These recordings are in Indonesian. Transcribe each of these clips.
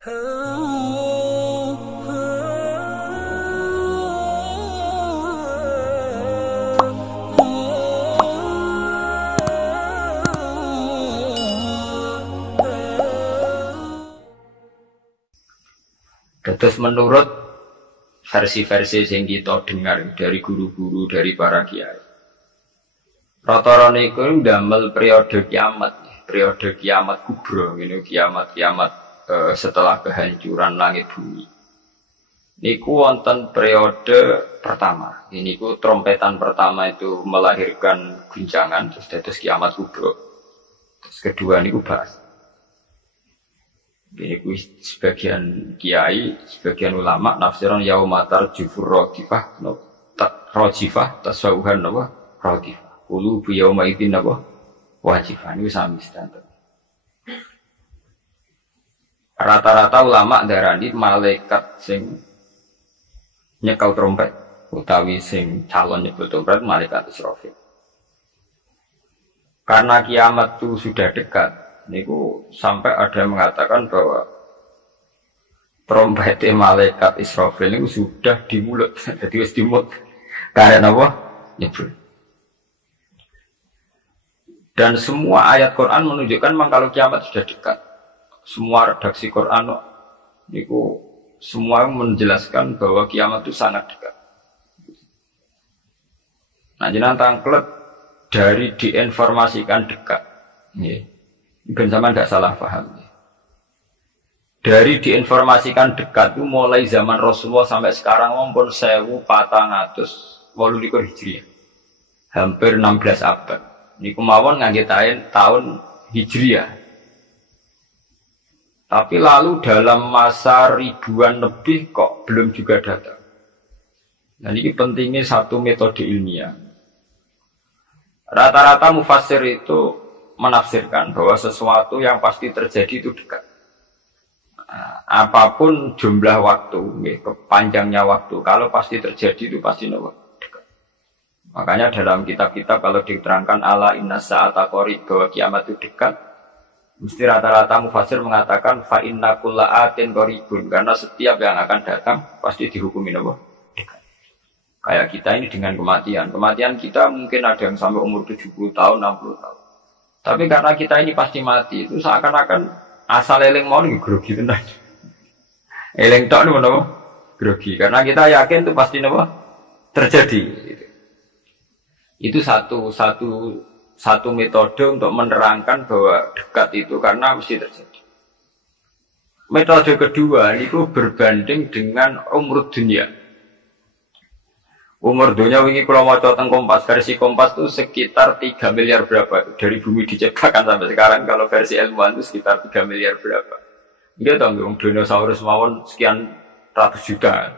Terus menurut versi-versi yang kita dengar dari guru-guru, dari para kiai, rata-rata niku ndamel periode kiamat kubro, ini kiamat setelah kehancuran langit bumi. Niku wonten periode pertama. Ini ku trompetan pertama itu melahirkan guncangan, terus kiamat kubro. Terus kedua niku bahas. Ini ku sebagian kiai, sebagian ulama nafsiran yaumatar jufur rojifah, rojifah tasawuhan apa rojifah. Ulu bu yauma idin apa wajifah. Ini sami standar. Rata-rata ulama darani malaikat sing nyekel trompet utawi sing calon nyekel trompet malaikat Israfil. Karena kiamat itu sudah dekat, niku sampai ada yang mengatakan bahwa trompet malaikat Israfil itu sudah di mulut, jadi wis di mulut. Karena apa? Nyebul. Dan semua ayat Quran menunjukkan memang kalau kiamat sudah dekat. Semua redaksi Quran niku semua menjelaskan bahwa kiamat itu sangat dekat. Nah, jenengan tangklet dari diinformasikan dekat. Nggih. Ben sampean enggak salah paham. Dari diinformasikan dekat itu mulai zaman Rasulullah sampai sekarang mumpun 1428 Hijriah. Hampir 16 abad. Niku mawon ngangge tahun Hijriah. Tapi lalu dalam masa ribuan lebih kok belum juga datang. Nah, ini pentingnya satu metode ilmiah. Rata-rata mufassir itu menafsirkan bahwa sesuatu yang pasti terjadi itu dekat. Nah, apapun jumlah waktu, panjangnya waktu, kalau pasti terjadi itu pasti dekat. Makanya dalam kitab-kitab kalau diterangkan ala inna sa'ata qarib bahwa kiamat itu dekat, mesti rata-rata mufassir mengatakan fa inna kulla atin qaribun, karena setiap yang akan datang pasti dihukumin apa? Dekat. Kayak kita ini dengan kematian. Kematian kita mungkin ada yang sampai umur 70 tahun, 60 tahun. Tapi karena kita ini pasti mati, itu seakan-akan asal eling mau grogi tenan. Eling tok niku napa? Grogi. Karena kita yakin itu pasti napa? Terjadi. Itu satu metode untuk menerangkan bahwa dekat itu karena mesti terjadi. Metode kedua itu berbanding dengan umur dunia. Umur dunia wingi kalau mau tentang Kompas, versi Kompas itu sekitar 3 miliar berapa dari bumi diciptakan sampai sekarang. Kalau versi ilmuwan itu sekitar 3 miliar berapa. Dia tahu nggak dinosaurus mawon sekian ratus juta.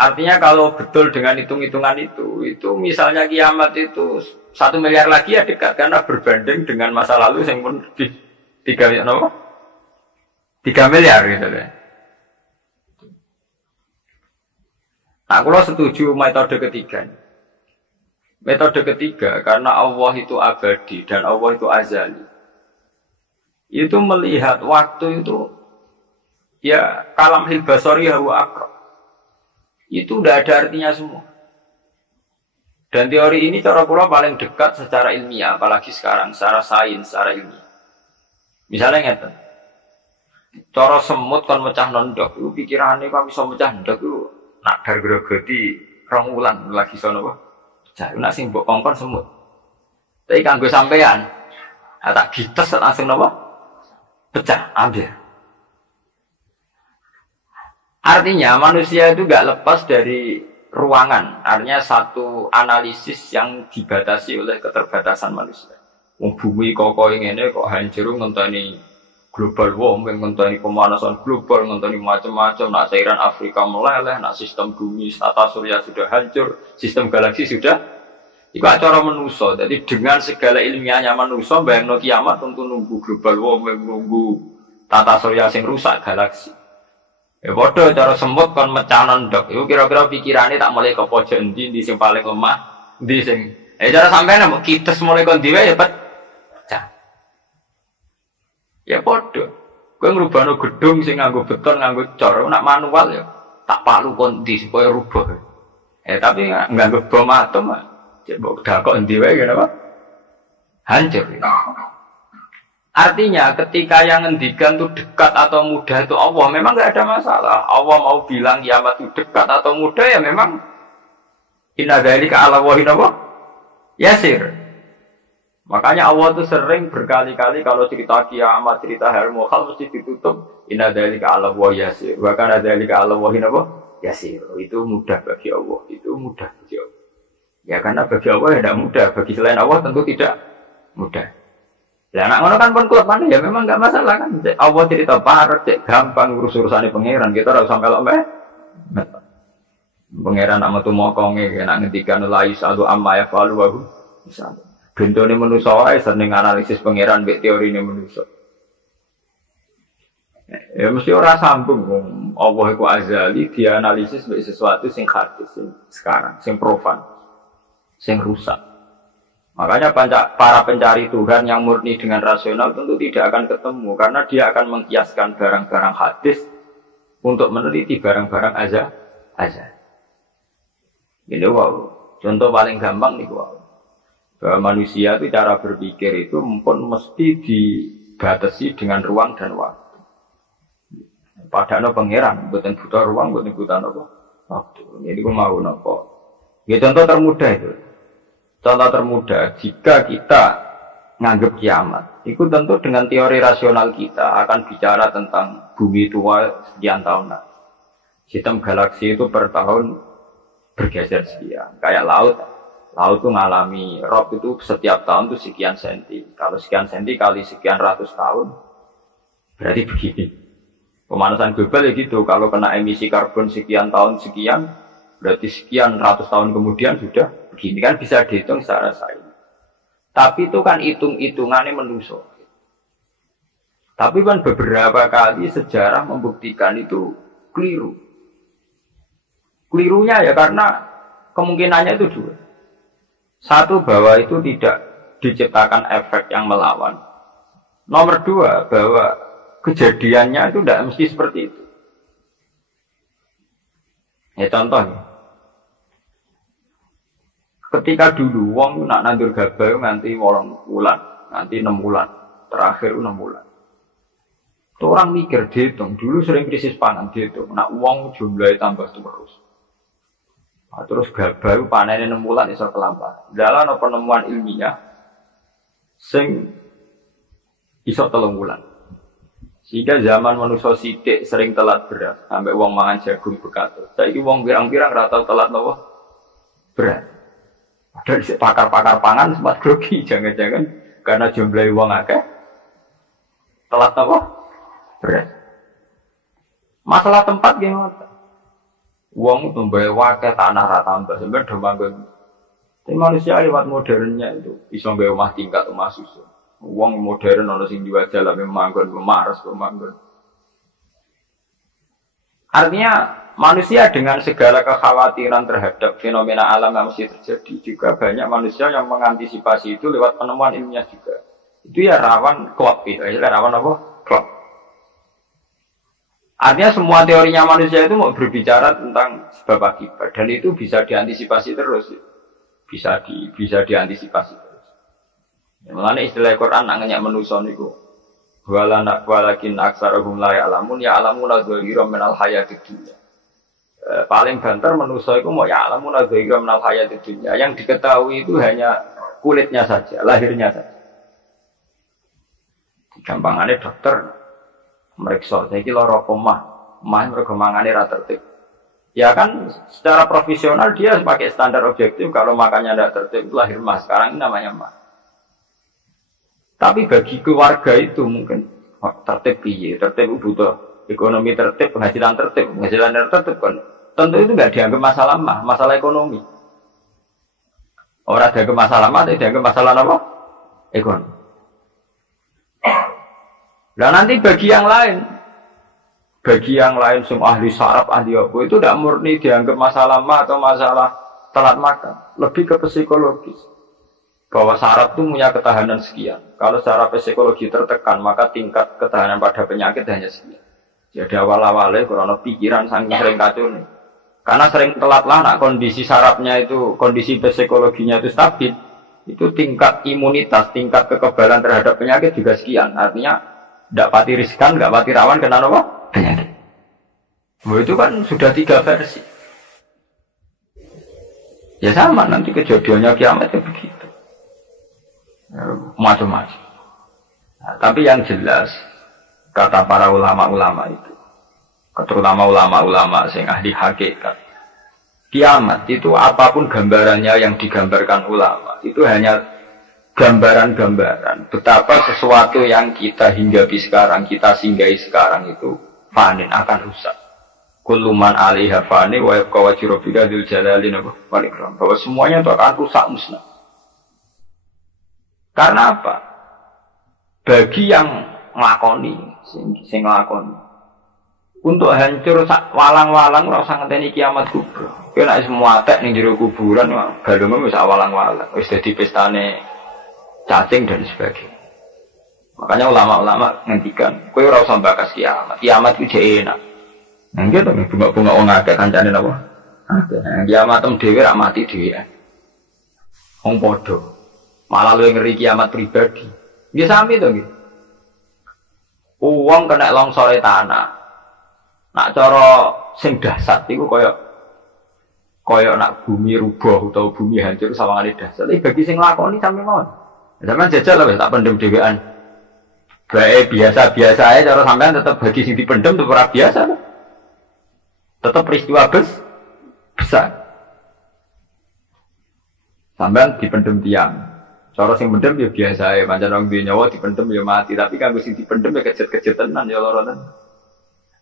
Artinya kalau betul dengan hitung-hitungan itu misalnya kiamat itu 1 miliar lagi ya dekat karena berbanding dengan masa lalu yang pun lebih 3 miliar gitu deh. Nah, kalau setuju metode ketiga. Metode ketiga karena Allah itu abadi dan Allah itu azali. Itu melihat waktu itu ya kalamhil basari huwa aqrab. Itu udah ada artinya semua. Dan teori ini cara kula paling dekat secara ilmiah, apalagi sekarang secara sains, secara ilmiah. Misalnya ngeten. Cara semut kon mecah nondok, itu pikirane kok bisa mecah nondok itu nak dar grogoti 2 wulan lagi sono apa? Pecah. Nak sing mbok kongkon semut. Tapi kanggo sampean, tak gites langsung napa? Pecah, ambil. Artinya manusia itu gak lepas dari ruangan, artinya satu analisis yang dibatasi oleh keterbatasan manusia. Bumi kokoh ini kok hancur ngenteni global warming, ngenteni pemanasan global, ngenteni macam-macam. Nak cairan Afrika meleleh, nak sistem bumi tata surya sudah hancur, sistem galaksi sudah. Iku cara manusia. Jadi dengan segala ilmiahnya manusia, bayangno kiamat tentu nunggu global warming, nunggu tata surya sing rusak galaksi. Ya bodoh cara semut kon mecah nondok. Iku kira-kira pikirannya tak mulai ke pojok endi sing paling lemah, endi sing. Cara sampean mbok kites mulai kon diwe ya pecah. Ya bodoh. Kowe ngrubahno gedung sing nganggo beton, nganggo cor, nak manual ya tak palu kondi supaya rubah. Tapi nganggo bom atom, cek mbok dakok endi wae ngene apa? Hancur. Artinya ketika yang ngendikan itu dekat atau mudah itu Allah, memang enggak ada masalah. Allah mau bilang kiamat itu dekat atau mudah ya memang inna dzalika 'ala Allahi yasir. Makanya Allah itu sering berkali-kali kalau cerita kiamat, cerita hari mukhal mesti ditutup inna dzalika 'ala Allahi yasir. Wa kana dzalika 'ala Allahi yasir. Itu mudah bagi Allah, itu mudah bagi Allah. Ya karena bagi Allah ya tidak mudah, bagi selain Allah tentu tidak mudah. Lah anak ngono kan pun kuat mana ya memang enggak masalah kan. Allah cerita parek cek gampang urus-urusane pangeran, kita ora usah melok meh. Pangeran nak metu mokonge nek ngendikan la yusalu amma yafalu wa hum yusalu. Bentone manusa wae seneng analisis pangeran mek teorine manusa. Ya mesti ora sambung Allah iku azali dianalisis mek sesuatu sing hadis sing sekarang, sing profan, sing rusak. Makanya para pencari Tuhan yang murni dengan rasional tentu tidak akan ketemu karena dia akan mengkiaskan barang-barang hadis untuk meneliti barang-barang azal. Ini wow. Contoh paling gampang nih wow. Bahwa manusia itu cara berpikir itu pun mesti dibatasi dengan ruang dan waktu. Padahal pangeran bukan butuh ruang, bukan butuh waktu. Jadi aku mau nopo. Ya contoh termudah itu. Contoh termudah, jika kita nganggap kiamat, itu tentu dengan teori rasional kita akan bicara tentang bumi tua sekian tahun. Sistem galaksi itu per tahun bergeser sekian. Kayak laut itu ngalami rob itu setiap tahun itu sekian senti. Kalau sekian senti kali sekian ratus tahun, berarti begini. Pemanasan global ya gitu, kalau kena emisi karbon sekian tahun sekian, berarti sekian ratus tahun kemudian sudah begini kan bisa dihitung secara sains. Tapi itu kan hitung-hitungannya manusia. Tapi kan beberapa kali sejarah membuktikan itu keliru. Kelirunya ya karena kemungkinannya itu dua. Satu, bahwa itu tidak diciptakan efek yang melawan. Nomor dua, bahwa kejadiannya itu tidak mesti seperti itu. Ya contohnya. Ketika dulu wong nak nandur gabah nganti 8 bulan, nanti 6 bulan, terakhir 6 bulan. Itu orang mikir dihitung, dulu sering krisis pangan dihitung, nak wong jumlahnya tambah terus. Nah, terus gabah panennya 6 bulan iso kelambat. Dalam penemuan ilmiah sing iso 3 bulan. Sehingga zaman manusia sithik sering telat beras, sampai wong mangan jagung bekatus. Saiki wong pirang-pirang ra tau telat napa beras. Ada di pakar-pakar pangan sempat grogi, jangan-jangan karena jumlah uang akeh telat apa? Beras. Masalah tempat gimana? Uang tambah wakeh tanah rata tambah sampai domanggon. Tapi manusia lewat modernnya itu bisa nggawe omah tingkat omah susun. Uang modern ono sing diwajah lah memanggon memaras memanggon. Artinya manusia dengan segala kekhawatiran terhadap fenomena alam yang mesti terjadi juga banyak manusia yang mengantisipasi itu lewat penemuan ilmiah juga. Itu ya rawan klop itu, rawan apa? Klop. Artinya semua teorinya manusia itu mau berbicara tentang sebab akibat dan itu bisa diantisipasi terus, bisa diantisipasi terus. Ya, mengenai istilah Quran nangnya manusia niku. Walakin aksarahum la ya'lamun ya'lamuna dzahira minal hayatid dunya. Paling banter manusia itu mau ya'lamuna dzahira minal hayatid dunya. Yang diketahui itu hanya kulitnya saja, lahirnya saja. Gampangannya dokter meriksa, saiki lara omah mergo mangane ra tertib. Ya kan secara profesional dia pakai standar objektif kalau makannya tidak tertib itu lahir mah. Sekarang ini namanya mah. Tapi bagi keluarga itu mungkin tertib piye, tertib butuh ekonomi tertib, penghasilan tertib kan. Tentu itu tidak dianggap masalah mah, masalah ekonomi. Orang dianggap masalah mah, tidak dianggap masalah apa? Ekonomi. Nah nanti bagi yang lain semua ahli saraf, ahli apa itu tidak murni dianggap masalah mah atau masalah telat makan, lebih ke psikologis. bahwa saraf itu punya ketahanan sekian. Kalau secara psikologi tertekan, maka tingkat ketahanan pada penyakit hanya sekian. Jadi awal-awalnya karena pikiran saking sering kacau nih. Karena sering telat lah, nak kondisi sarafnya itu, kondisi psikologinya itu stabil, itu tingkat imunitas, tingkat kekebalan terhadap penyakit juga sekian. Artinya, tidak pati riskan, tidak pati rawan kena apa? Penyakit. Itu kan sudah 3 versi. Ya sama, nanti kejadiannya kiamat itu begitu. Macam-macam. Nah, tapi yang jelas kata para ulama-ulama itu, terutama ulama-ulama yang ahli hakikat, kiamat itu apapun gambarannya yang digambarkan ulama itu hanya gambaran-gambaran betapa sesuatu yang kita hinggapi sekarang, kita singgahi sekarang itu fanin, akan rusak. Kullu man 'alaiha fani wa yabqa wajhu rabbika dzul jalali wal ikram. Bahwa semuanya itu akan rusak musnah. Karena apa? Bagi yang nglakoni, sing nglakoni. Untuk hancur walang-walang ora usah ngenteni kiamat kubra. Kowe nek semua atek ning jero kuburan balungmu wis walang-walang, wis dadi pestane cacing dan sebagainya. Makanya ulama-ulama ngendikan, kowe ora usah bakas kiamat. Kiamat itu jek enak. Nang gitu bunga-bunga wong akeh kancane napa? Akeh. Kiamat dhewe ra mati dhewe. Wong padha. Malah luwih ngeri kiamat pribadi. Nggih sami to nggih. Wong kena longsore tanah. Nak cara sing dahsyat iku kaya nak bumi rubuh utawa bumi hancur sawangane dahsyat. Iki bagi sing lakoni sampe mawon. Sampeyan jajal lho tak pendem dhewean. Bae biasa-biasa ae cara sampean tetep bagi sing dipendem tetep ora biasa. Tetep peristiwa besar. Sampean dipendem tiang. Cara sing pendem ya biasa ya, pancen wong duwe nyawa dipendem ya mati, tapi kanggo sing dipendem ya kejet-kejet tenan ya lara tenan.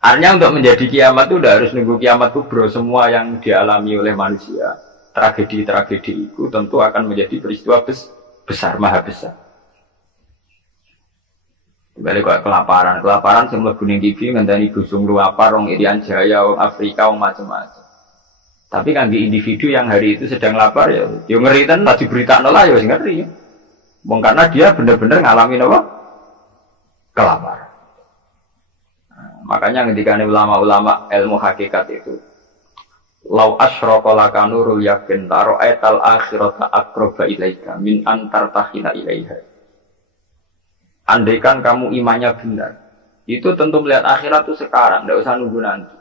Artinya untuk menjadi kiamat itu udah harus nunggu kiamat kubra, semua yang dialami oleh manusia. Tragedi-tragedi itu tentu akan menjadi peristiwa besar, maha besar. Balik kok kelaparan sing mlebu ning TV ngenteni busung luapar wong Irian Jaya, wong Afrika, wong macam-macam. Tapi kan di individu yang hari itu sedang lapar ya ngeri tenan tadi berita lah ya ngeri ya. Karena dia benar-benar ngalamin apa? Kelaparan. Nah, makanya ketika ulama-ulama ilmu hakikat itu lau asyraqa laka nurul yakin tara'aital akhirata aqraba ilaika min antar tahina ilaiha. Andaikan kamu imannya benar, itu tentu melihat akhirat itu sekarang, tidak usah nunggu nanti.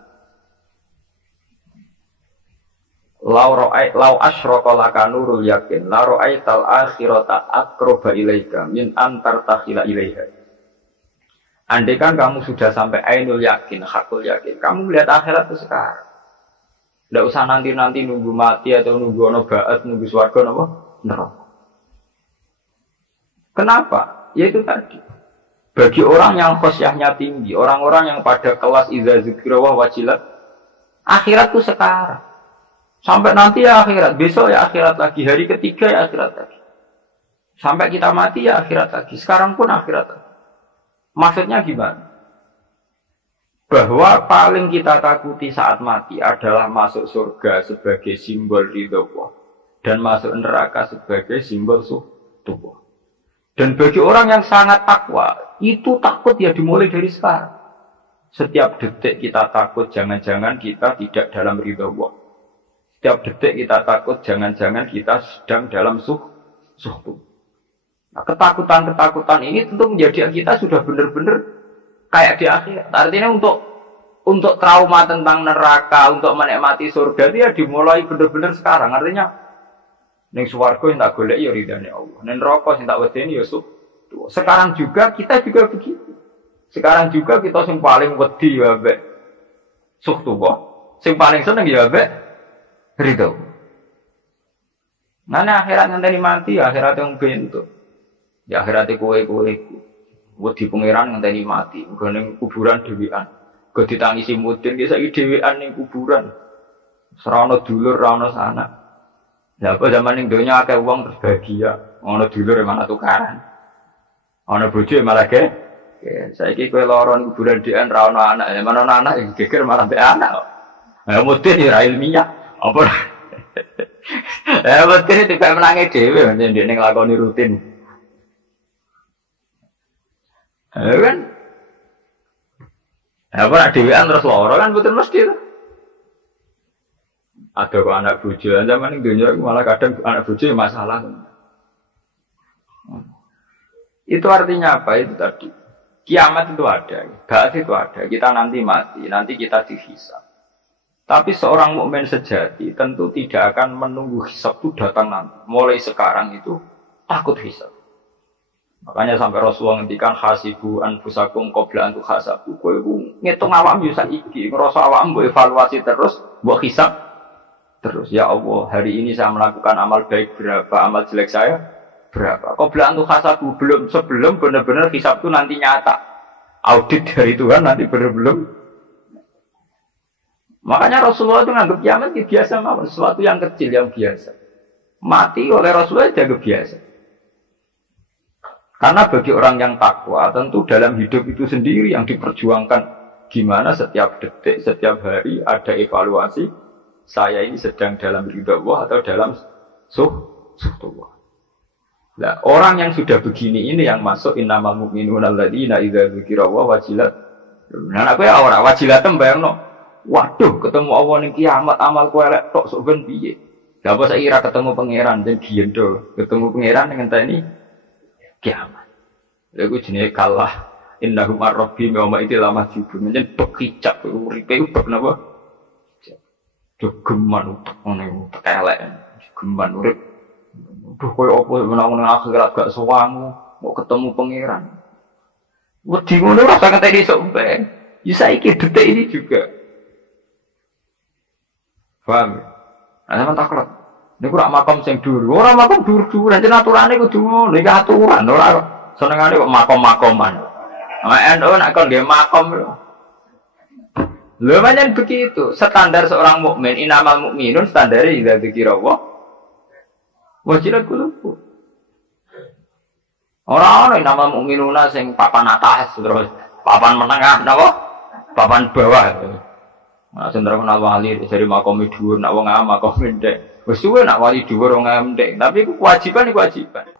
Lau asyraqa laka nurul yakin la ra'aital akhirata aqraba ilaika min antar tahila ilaiha. Andaikan kamu sudah sampai ainul yakin, hakul yakin, kamu melihat akhirat itu sekarang. Tidak usah nanti-nanti nunggu mati atau nunggu ono ba'at, nunggu swarga napa? Neraka. Kenapa? Yaitu tadi. Bagi orang yang khosyahnya tinggi, orang-orang yang pada kelas idza zikra wa wajilat, akhirat itu sekarang. Sampai nanti ya akhirat, besok ya akhirat lagi, hari ketiga ya akhirat lagi. Sampai kita mati ya akhirat lagi, sekarang pun akhirat lagi. Maksudnya gimana? Bahwa paling kita takuti saat mati adalah masuk surga sebagai simbol ridho Allah dan masuk neraka sebagai simbol suhtu. Dan bagi orang yang sangat takwa, itu takut ya dimulai dari sekarang. Setiap detik kita takut jangan-jangan kita tidak dalam ridho Allah. Setiap detik kita takut, jangan-jangan kita sedang dalam suhtu. Nah, ketakutan-ketakutan ini tentu menjadi kita sudah benar-benar kayak di akhirat. Artinya untuk trauma tentang neraka, untuk menikmati surga dia dimulai benar-benar sekarang. Artinya, ning swarga yang tak golek ya ridane Allah. Ning neraka sing tak wedeni ya suhtu. Sekarang juga kita juga begitu. Sekarang juga kita sing paling wedi ya mbek suhtu kok. Sing paling seneng ya mbek ridho. Nana akhirat ngenteni mati, akhirat yang bentuk. Ya akhirat kowe wedi pangeran ngenteni mati, nggo ning kuburan dhewean. Go ditangisi mudin ki saiki dhewean ning kuburan. Serana dulur ra ono sanak. Lah apa zaman ning donya akeh wong terus bahagia, ono dulur malah tukaran. Ono bojo malah ge. Saiki kowe lara ning kuburan dhewean ra ono anak, mana ono anak geger malah mbek anak. Lah mudin ya ilmiah. Apa Betul itu kayak menangis dewe, macam dia ngelakoni rutin. Kan? Apa nak dewean terus loro kan betul mesti itu. Ada kok anak bojo, zaman ini dunia malah kadang anak bojo masalah. Itu artinya apa itu tadi? Kiamat itu ada, ba'ats itu ada. Kita nanti mati, nanti kita dihisab. Tapi seorang mukmin sejati tentu tidak akan menunggu hisab itu datang nanti. Mulai sekarang itu takut hisab. Makanya sampai Rasulullah ngendikan hasibu anfusakum qabla an tuhasabu. Kowe ngitung awam yo saiki, ngrasa awam mbok evaluasi terus, mbok hisab terus. Ya Allah, hari ini saya melakukan amal baik berapa, amal jelek saya berapa. Qabla an tuhasabu, sebelum benar-benar hisab itu nanti nyata. Audit dari Tuhan nanti belum. Makanya Rasulullah itu nganggap kiamat biasa mawon, sesuatu yang kecil yang biasa. Mati oleh Rasulullah dianggap biasa. Karena bagi orang yang takwa, tentu dalam hidup itu sendiri yang diperjuangkan. Gimana setiap detik, setiap hari ada evaluasi. Saya ini sedang dalam ridha Allah atau dalam suhtullah. Nah, orang yang sudah begini ini yang masuk innamal mu'minuna alladzina idza dzukira Allah wajilat. Nah, aku ya ora wajilatem bayangno. Waduh, ketemu Allah ning kiamat amalku elek tok sok ben piye. Lah apa saiki ra ketemu pangeran den diendo. Ketemu pangeran ngenteni kiamat. Lha iku jenenge kalah innahum ar-rabbi wa itu lama jibun. Menjen bekicap uripe ku bab napa? Jogeman utek ngene utek elek. Geman urip. Duh koyo apa menang-menang akhirat gak sowangu, mau ketemu pangeran. Wedi ngono ora tak ngenteni sok ben. Ya saiki detik ini juga. Paham? Ana men taklek. Niku rak makam sing dhuwur. Ora makam dhuwur-dhuwur, jan aturane kudu ngono, iki aturan ora senengane kok makom-makoman. NU nak kon nggih makom lho. Lho pancen begitu, standar seorang mukmin, inamal mukminun standare idza dzikira Allah wajilat qulubuhum. Ora ana inamal mukminuna sing papan atas terus papan menengah napa? Papan bawah. Nah, sendiri kenal wali dari makom dhuwur, nak wong makom ndek. Wis suwe nak wali dhuwur wong ndek, tapi kewajiban.